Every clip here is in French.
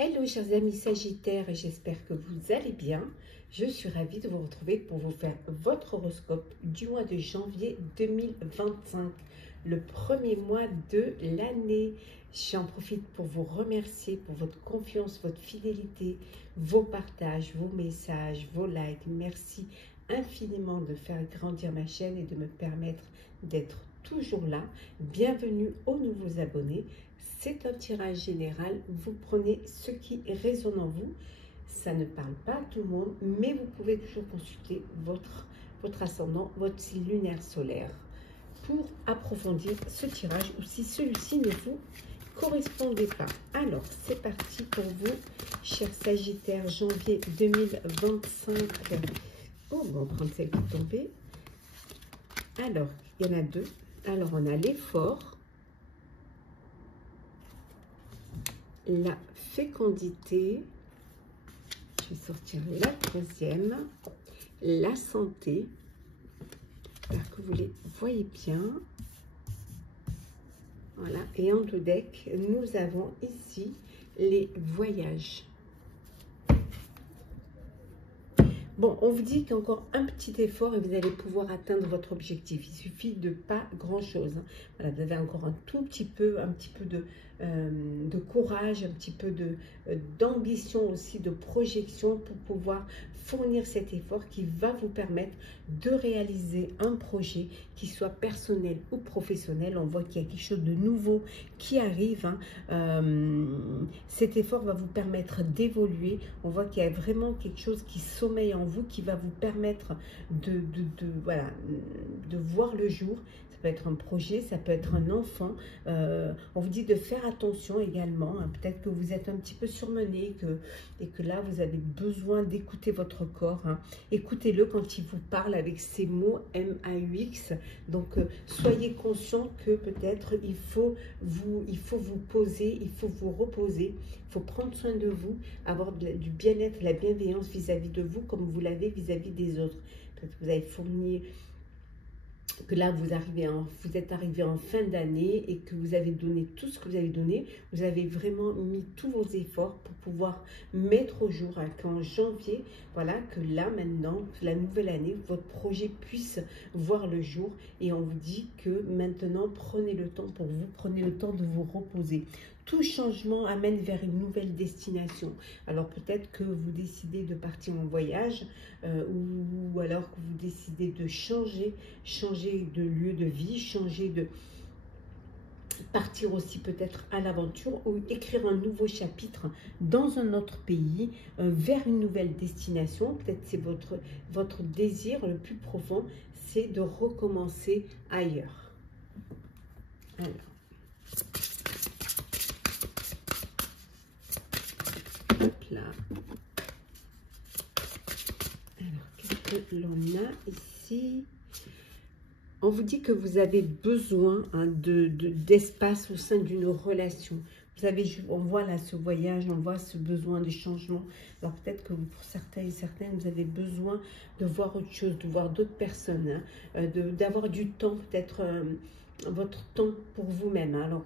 Hello chers amis Sagittaires, j'espère que vous allez bien. Je suis ravie de vous retrouver pour vous faire votre horoscope du mois de janvier 2025, le premier mois de l'année. J'en profite pour vous remercier pour votre confiance, votre fidélité, vos partages, vos messages, vos likes. Merci infiniment de faire grandir ma chaîne et de me permettre d'être toujours là. Bienvenue aux nouveaux abonnés. C'est un tirage général, vous prenez ce qui résonne en vous. Ça ne parle pas à tout le monde, mais vous pouvez toujours consulter votre ascendant, votre signe lunaire solaire pour approfondir ce tirage ou si celui-ci ne vous correspondait pas. Alors, c'est parti pour vous, chers Sagittaires, janvier 2025. Oh, on va prendre celle qui est tombée. Alors, il y en a deux. Alors, on a l'effort, la fécondité, je vais sortir la troisième, la santé, j'espère que vous les voyez bien. Voilà, et en deux decks, nous avons ici les voyages. Bon, on vous dit qu'encore un petit effort et vous allez pouvoir atteindre votre objectif. Il suffit de pas grand-chose. Voilà, vous avez encore un petit peu de courage, un petit peu d'ambition aussi, de projection pour pouvoir fournir cet effort qui va vous permettre de réaliser un projet qui soit personnel ou professionnel. On voit qu'il y a quelque chose de nouveau qui arrive. Cet effort va vous permettre d'évoluer. On voit qu'il y a vraiment quelque chose qui sommeille en vous, qui va vous permettre voilà, de voir le jour. Ça peut être un projet, ça peut être un enfant. On vous dit de faire attention également. Peut-être que vous êtes un petit peu surmené et que là, vous avez besoin d'écouter votre corps. Écoutez-le quand il vous parle avec ces mots MAUX. Donc, soyez conscient que peut-être il faut vous poser, il faut vous reposer. Il faut prendre soin de vous, avoir du bien-être, la bienveillance vis-à-vis de vous comme vous l'avez vis-à-vis des autres. Peut-être que vous avez fourni, que là vous êtes arrivé en fin d'année et que vous avez donné tout ce que vous avez donné. Vous avez vraiment mis tous vos efforts pour pouvoir mettre au jour qu'en janvier, voilà, que là maintenant, la nouvelle année, votre projet puisse voir le jour. Et on vous dit que maintenant, prenez le temps pour vous, prenez le temps de vous reposer. Tout changement amène vers une nouvelle destination. Alors peut-être que vous décidez de partir en voyage ou alors que vous décidez de changer de lieu de vie, changer de partir aussi peut-être à l'aventure ou écrire un nouveau chapitre dans un autre pays vers une nouvelle destination. Peut-être c'est votre désir le plus profond, c'est de recommencer ailleurs. Alors. Là. Alors, qu'est-ce que l'on a ici? On vous dit que vous avez besoin d'espace au sein d'une relation. Vous avez, on voit là ce voyage, on voit ce besoin de changement. Alors peut-être que pour certains et certaines, vous avez besoin de voir autre chose, de voir d'autres personnes, d'avoir du temps, peut-être votre temps pour vous-même. Alors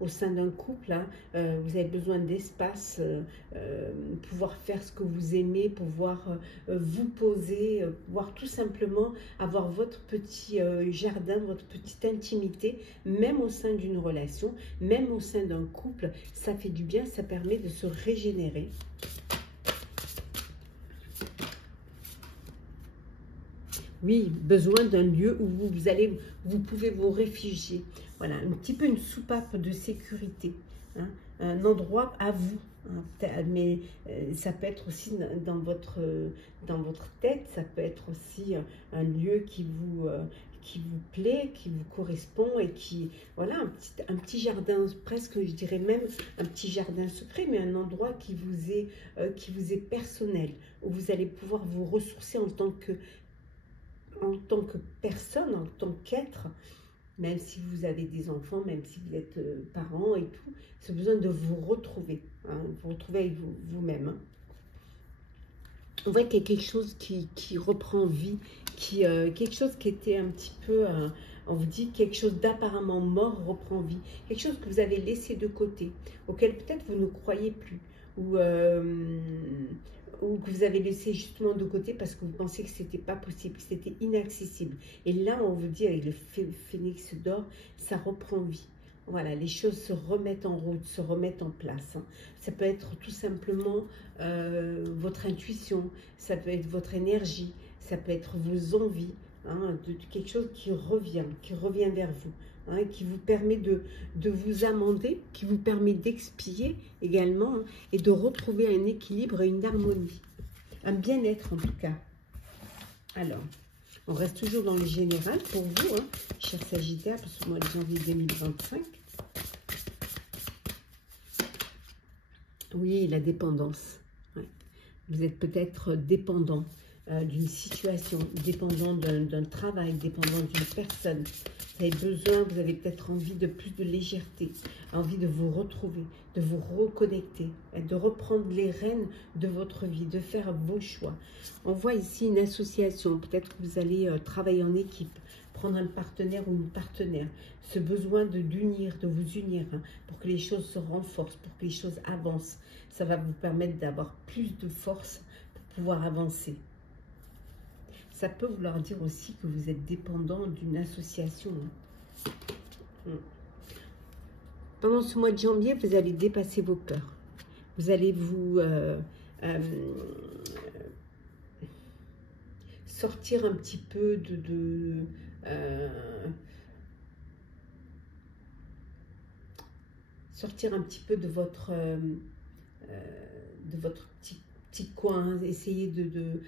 au sein d'un couple, vous avez besoin d'espace, pouvoir faire ce que vous aimez, pouvoir vous poser, pouvoir tout simplement avoir votre petit jardin, votre petite intimité, même au sein d'une relation, même au sein d'un couple. Ça fait du bien, ça permet de se régénérer. Oui, besoin d'un lieu où vous pouvez vous réfugier. Voilà, un petit peu une soupape de sécurité, un endroit à vous. Mais ça peut être aussi dans votre tête, ça peut être aussi un lieu qui vous plaît, qui vous correspond et qui, voilà, un petit jardin, presque je dirais même un petit jardin secret, mais un endroit qui vous est personnel, où vous allez pouvoir vous ressourcer en tant que personne, en tant qu'être, même si vous avez des enfants, même si vous êtes parents et tout, c'est besoin de vous retrouver, vous retrouver avec vous-même. On voit qu'il y a quelque chose qui reprend vie, quelque chose qui était un petit peu, on vous dit quelque chose d'apparemment mort reprend vie, quelque chose que vous avez laissé de côté, auquel peut-être vous ne croyez plus, ou que vous avez laissé justement de côté parce que vous pensez que c'était pas possible, que c'était inaccessible. Et là, on vous dit avec le phénix d'or, ça reprend vie. Voilà, les choses se remettent en route, se remettent en place. Hein. Ça peut être tout simplement votre intuition, ça peut être votre énergie, ça peut être vos envies, hein, de quelque chose qui revient vers vous. Hein, qui vous permet de vous amender, qui vous permet d'expier également, hein, et de retrouver un équilibre et une harmonie, un bien-être en tout cas. Alors, on reste toujours dans le général pour vous, hein, chers Sagittaires, pour ce mois de janvier 2025. Oui, la dépendance. Ouais. Vous êtes peut-être dépendant d'une situation, dépendant d'un travail, dépendant d'une personne. Vous avez besoin, vous avez peut-être envie de plus de légèreté, envie de vous retrouver, de vous reconnecter, de reprendre les rênes de votre vie, de faire vos choix. On voit ici une association, peut-être que vous allez travailler en équipe, prendre un partenaire ou une partenaire. Ce besoin de vous unir, hein, pour que les choses se renforcent, pour que les choses avancent. Ça va vous permettre d'avoir plus de force pour pouvoir avancer. Ça peut vouloir dire aussi que vous êtes dépendant d'une association. Pendant ce mois de janvier, vous allez dépasser vos peurs. Vous allez vous sortir un petit peu sortir un petit peu de votre petit coin, essayer de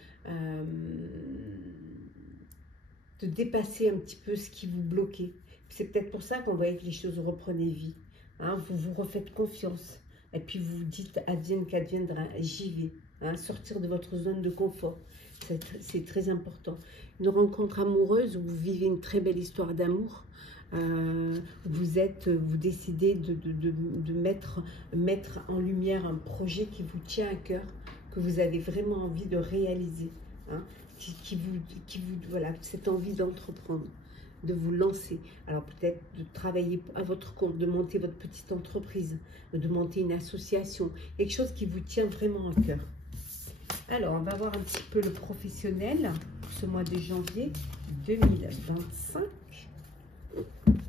dépasser un petit peu ce qui vous bloquait. C'est peut-être pour ça qu'on voyait que les choses reprenaient vie. Hein, vous vous refaites confiance. Et puis vous vous dites advienne qu'adviendra, j'y vais. Hein, sortir de votre zone de confort. C'est très important. Une rencontre amoureuse où vous vivez une très belle histoire d'amour. Vous décidez de mettre en lumière un projet qui vous tient à cœur, que vous avez vraiment envie de réaliser, hein, voilà, cette envie d'entreprendre, de vous lancer. Alors peut-être de travailler à votre compte, de monter votre petite entreprise, de monter une association, quelque chose qui vous tient vraiment à cœur. Alors, on va voir un petit peu le professionnel pour ce mois de janvier 2025.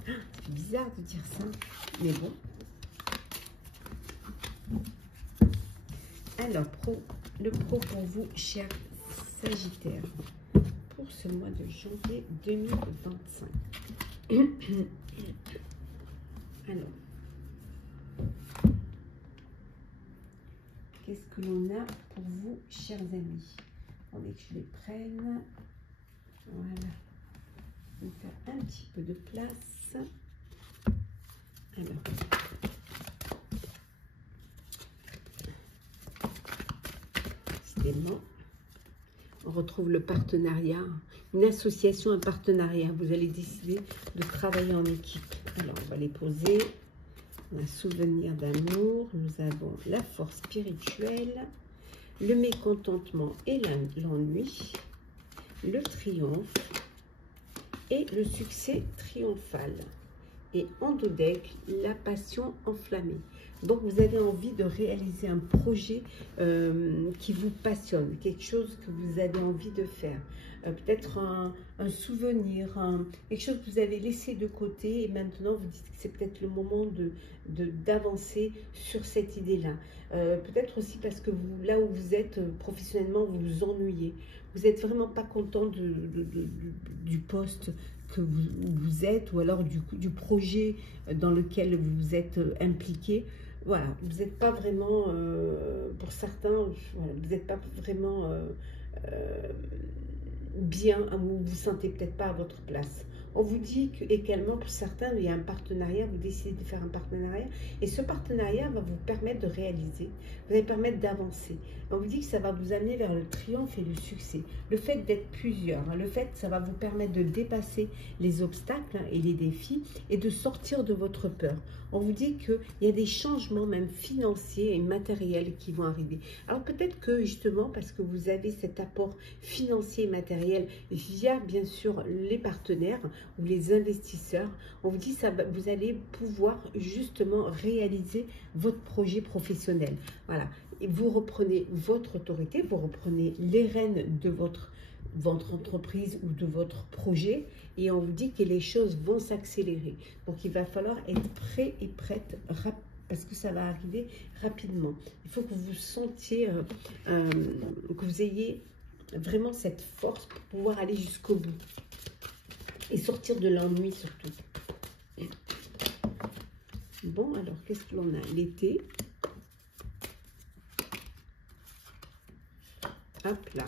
C'est bizarre de dire ça, mais bon. Alors, le pro pour vous, chers Sagittaires, pour ce mois de janvier 2025. Alors, qu'est-ce que l'on a pour vous, chers amis? Attendez que je les prenne. Voilà. On va faire un petit peu de place. Alors. On retrouve le partenariat, une association, un partenariat. Vous allez décider de travailler en équipe. Alors, on va les poser. Un souvenir d'amour. Nous avons la force spirituelle, le mécontentement et l'ennui, le triomphe et le succès triomphal. Et en dos deck, la passion enflammée. Donc, vous avez envie de réaliser un projet qui vous passionne, quelque chose que vous avez envie de faire. Peut-être un souvenir, quelque chose que vous avez laissé de côté et maintenant vous dites que c'est peut-être le moment d'avancer sur cette idée-là. Peut-être aussi parce que vous, là où vous êtes professionnellement, vous vous ennuyez. Vous n'êtes vraiment pas content du poste que vous êtes ou alors du projet dans lequel vous êtes impliqué. Voilà, vous n'êtes pas vraiment, pour certains, voilà, vous n'êtes pas vraiment bien, vous ne vous sentez peut-être pas à votre place. On vous dit qu'également, pour certains, il y a un partenariat, vous décidez de faire un partenariat, et ce partenariat va vous permettre de réaliser, vous allez permettre d'avancer. On vous dit que ça va vous amener vers le triomphe et le succès. Le fait d'être plusieurs, hein, le fait que ça va vous permettre de dépasser les obstacles, hein, et les défis, et de sortir de votre peur. On vous dit qu'il y a des changements même financiers et matériels qui vont arriver. Alors peut-être que justement, parce que vous avez cet apport financier et matériel via bien sûr les partenaires, ou les investisseurs. On vous dit ça, vous allez pouvoir justement réaliser votre projet professionnel. Voilà, et vous reprenez votre autorité, vous reprenez les rênes de votre entreprise ou de votre projet, et on vous dit que les choses vont s'accélérer. Donc il va falloir être prêt et prête parce que ça va arriver rapidement. Il faut que vous sentiez, que vous ayez vraiment cette force pour pouvoir aller jusqu'au bout et sortir de l'ennui surtout. Bon, alors qu'est-ce que l'on a? L'été. Hop là.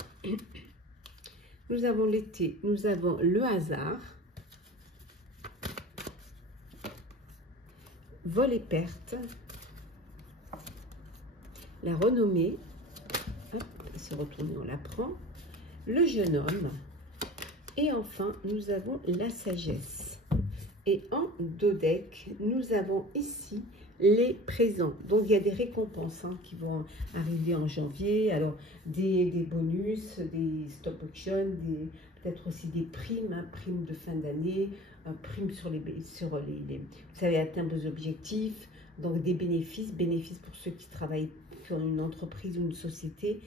Nous avons l'été, nous avons le hasard, vol et perte, la renommée, hop, se retourner, on la prend, le jeune homme, et enfin, nous avons la sagesse. Et en dos deck, nous avons ici les présents. Donc, il y a des récompenses qui vont arriver en janvier. Alors, des bonus, des stop auction, peut-être aussi des primes, primes de fin d'année, primes sur vous avez atteint vos objectifs. Donc, des bénéfices pour ceux qui travaillent pour une entreprise ou une société.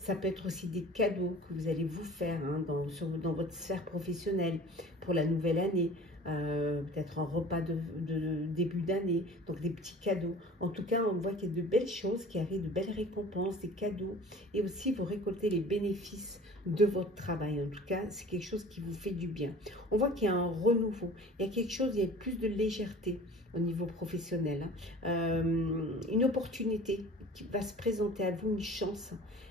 Ça peut être aussi des cadeaux que vous allez vous faire dans votre sphère professionnelle pour la nouvelle année. Peut-être un repas de début d'année, donc des petits cadeaux. En tout cas, on voit qu'il y a de belles choses qui arrivent, de belles récompenses, des cadeaux, et aussi vous récoltez les bénéfices de votre travail. En tout cas, c'est quelque chose qui vous fait du bien. On voit qu'il y a un renouveau, il y a quelque chose, il y a plus de légèreté au niveau professionnel. Une opportunité qui va se présenter à vous, une chance.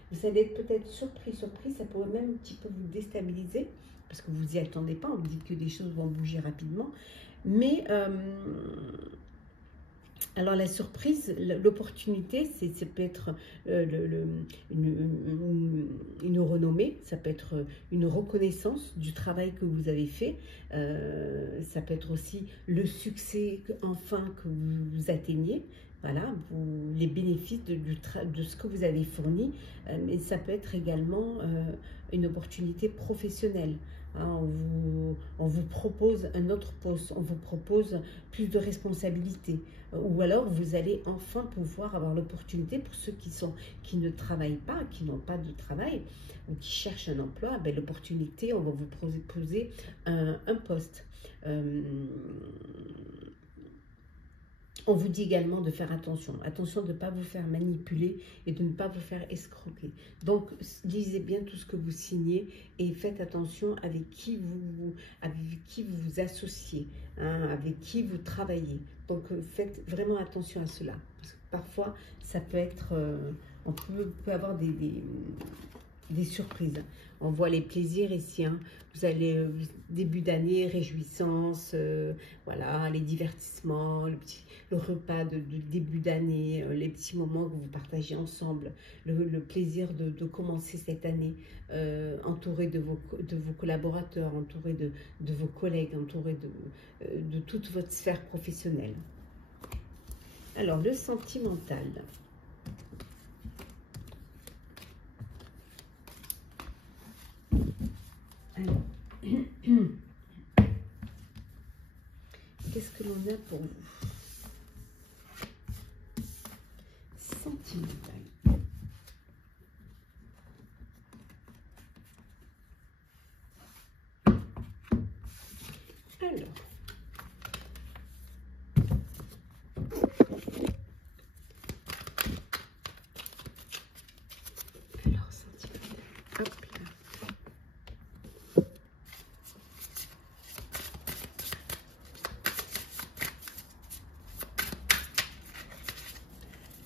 Vous allez être peut-être surpris, ça pourrait même un petit peu vous déstabiliser, parce que vous n'y attendez pas, on vous dit que des choses vont bouger rapidement. Mais, alors la surprise, l'opportunité, ça peut être une renommée, ça peut être une reconnaissance du travail que vous avez fait, ça peut être aussi le succès enfin que vous atteignez. Voilà, les bénéfices de ce que vous avez fourni, mais ça peut être également une opportunité professionnelle. On vous propose un autre poste, on vous propose plus de responsabilités, ou alors vous allez enfin pouvoir avoir l'opportunité pour ceux qui ne travaillent pas, qui n'ont pas de travail ou qui cherchent un emploi, l'opportunité, on va vous proposer un poste. On vous dit également de faire attention de ne pas vous faire manipuler et de ne pas vous faire escroquer. Donc, lisez bien tout ce que vous signez et faites attention avec qui vous vous associez, avec qui vous travaillez. Donc, faites vraiment attention à cela. Parce que parfois, ça peut être, on peut avoir des surprises. On voit les plaisirs ici. Vous allez, début d'année, réjouissance, voilà, les divertissements, le repas de début d'année, les petits moments que vous partagez ensemble, le plaisir de commencer cette année, entouré de vos collaborateurs, entouré de vos collègues, entouré de toute votre sphère professionnelle. Alors, le sentimental. Alors, qu'est-ce que l'on a pour vous? Sentimental. Alors, sentimental. Hop là.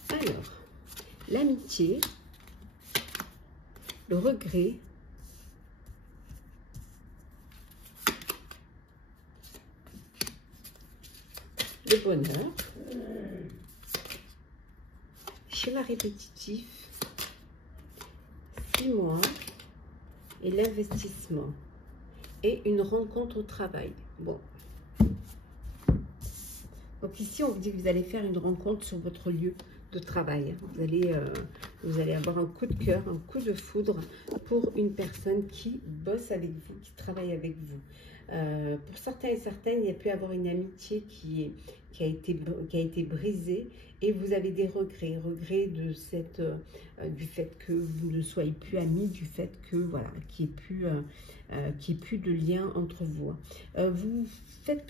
Alors, l'amitié, le regret, le bonheur, schéma répétitif, 6 mois et l'investissement et une rencontre au travail. Bon. Donc ici, on vous dit que vous allez faire une rencontre sur votre lieu de travail. Vous allez avoir un coup de cœur, un coup de foudre pour une personne qui bosse avec vous, qui travaille avec vous. Pour certains et certaines, il y a pu avoir une amitié qui a été brisée et vous avez des regrets, de du fait que vous ne soyez plus amis, du fait que voilà, qu'il n'y ait plus de lien entre vous. Vous vous êtes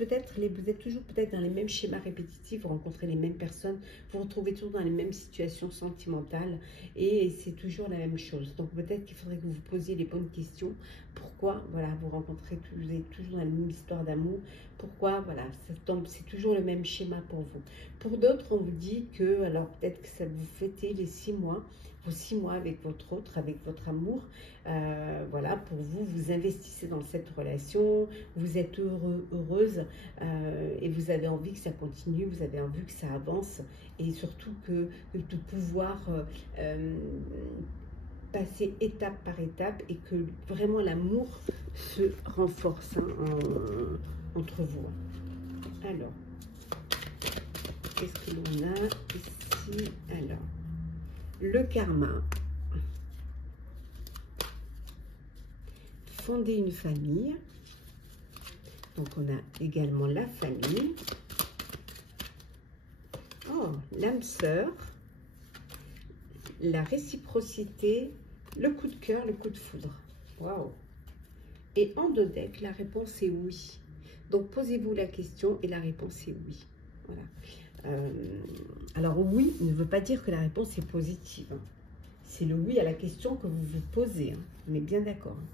toujours peut-être dans les mêmes schémas répétitifs, vous rencontrez les mêmes personnes, vous vous retrouvez toujours dans les mêmes situations sentimentales et c'est toujours la même chose. Donc peut-être qu'il faudrait que vous vous posiez les bonnes questions. Pourquoi voilà, vous êtes toujours dans la même histoire d'amour? Pourquoi voilà, c'est toujours le même schéma pour vous? Pour d'autres, on vous dit que, alors peut-être que ça vous fêtez les 6 mois, vos 6 mois avec avec votre amour. Voilà, pour vous, vous investissez dans cette relation, vous êtes heureuse et vous avez envie que ça continue, vous avez envie que ça avance et surtout que de pouvoir passer étape par étape et que vraiment l'amour se renforce entre vous. Alors, qu'est-ce que l'on a ici? Alors, le karma. Fonder une famille. Donc, on a également la famille. Oh, l'âme sœur. La réciprocité. Le coup de cœur, le coup de foudre. Waouh! Et en dos deck, la réponse est oui. Donc, posez-vous la question et la réponse est oui. Voilà. Alors, oui ne veut pas dire que la réponse est positive. Hein. C'est le oui à la question que vous vous posez. Hein. On est bien d'accord. Hein.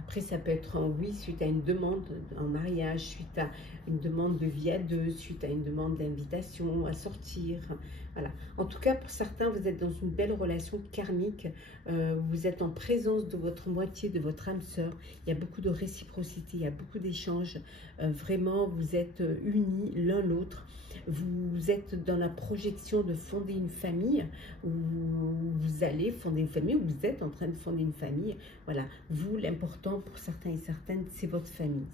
Après, ça peut être un oui suite à une demande en mariage, suite à une demande de vie à deux, suite à une demande d'invitation à sortir. Voilà. En tout cas, pour certains, vous êtes dans une belle relation karmique. Vous êtes en présence de votre moitié, de votre âme sœur. Il y a beaucoup de réciprocité, il y a beaucoup d'échanges. Vraiment, vous êtes unis l'un l'autre. Vous êtes dans la projection de fonder une famille, où vous allez fonder une famille, où vous êtes en train de fonder une famille. Voilà, vous, l'important pour certains et certaines, c'est votre famille.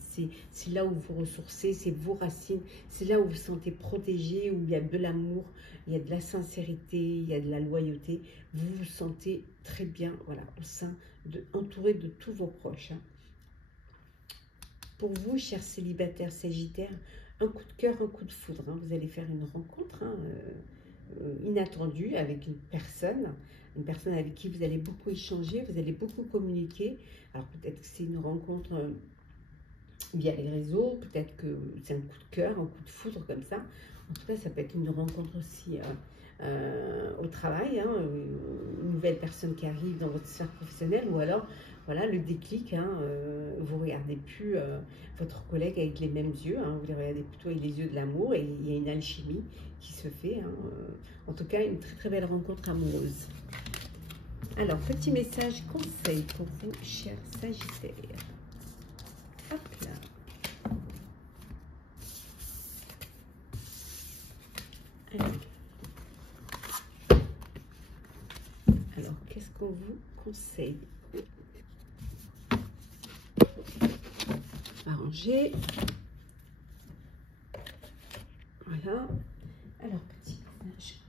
C'est là où vous ressourcez, c'est vos racines, c'est là où vous vous sentez protégé, où il y a de l'amour, il y a de la sincérité, il y a de la loyauté. Vous vous sentez très bien, voilà, entouré de tous vos proches. Hein. Pour vous, chers célibataires sagittaires, un coup de cœur, un coup de foudre. Hein. Vous allez faire une rencontre inattendue avec une personne avec qui vous allez beaucoup échanger, vous allez beaucoup communiquer. Alors peut-être que c'est une rencontre via les réseaux, peut-être que c'est un coup de cœur, un coup de foudre comme ça. En tout cas, ça peut être une rencontre aussi au travail, hein, une nouvelle personne qui arrive dans votre sphère professionnelle, ou alors voilà le déclic, hein, vous ne regardez plus votre collègue avec les mêmes yeux, hein, vous les regardez plutôt avec les yeux de l'amour et il y a une alchimie qui se fait. Hein, en tout cas, une très très belle rencontre amoureuse. Alors, petit message conseil pour vous, chers Sagittaires. Hop là. Alors, qu'est-ce qu'on vous conseille? Arranger. Voilà. Alors, petit message.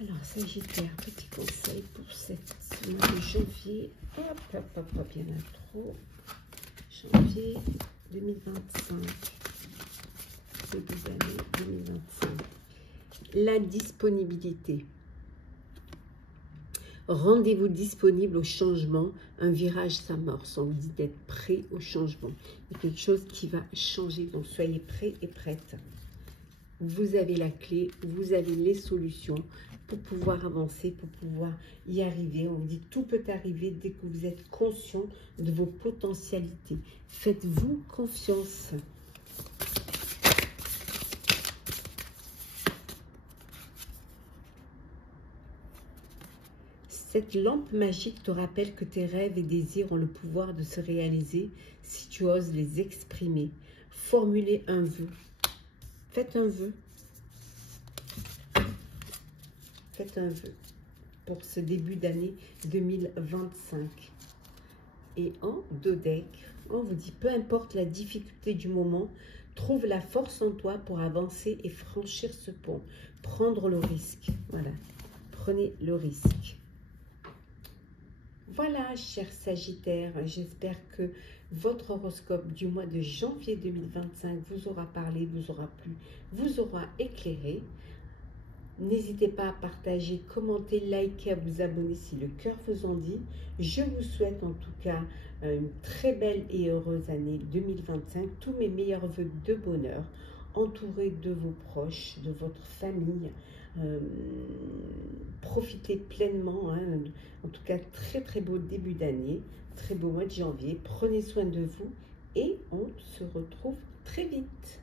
Alors, Sagittaire, petit conseil pour cette mois de janvier. Hop, hop, hop, hop, il y en a trop. Janvier 2025. Début d'année 2025. La disponibilité. Rendez-vous disponible au changement. Un virage s'amorce. On vous dit d'être prêt au changement. Il y a quelque chose qui va changer. Donc, soyez prêts et prêtes. Vous avez la clé, vous avez les solutions pour pouvoir avancer, pour pouvoir y arriver. On vous dit tout peut arriver dès que vous êtes conscient de vos potentialités. Faites-vous confiance. Cette lampe magique te rappelle que tes rêves et désirs ont le pouvoir de se réaliser si tu oses les exprimer. Formulez un vœu. Faites un vœu. Faites un vœu pour ce début d'année 2025. Et en dos deck, on vous dit, peu importe la difficulté du moment, trouve la force en toi pour avancer et franchir ce pont. Prendre le risque. Voilà. prenez le risque. Voilà, chers Sagittaires, j'espère que votre horoscope du mois de janvier 2025 vous aura parlé, vous aura plu, vous aura éclairé. N'hésitez pas à partager, commenter, liker, à vous abonner si le cœur vous en dit. Je vous souhaite en tout cas une très belle et heureuse année 2025. Tous mes meilleurs voeux de bonheur, entourés de vos proches, de votre famille. Profitez pleinement, hein. En tout cas très très beau début d'année, très beau mois de janvier. Prenez soin de vous et on se retrouve très vite.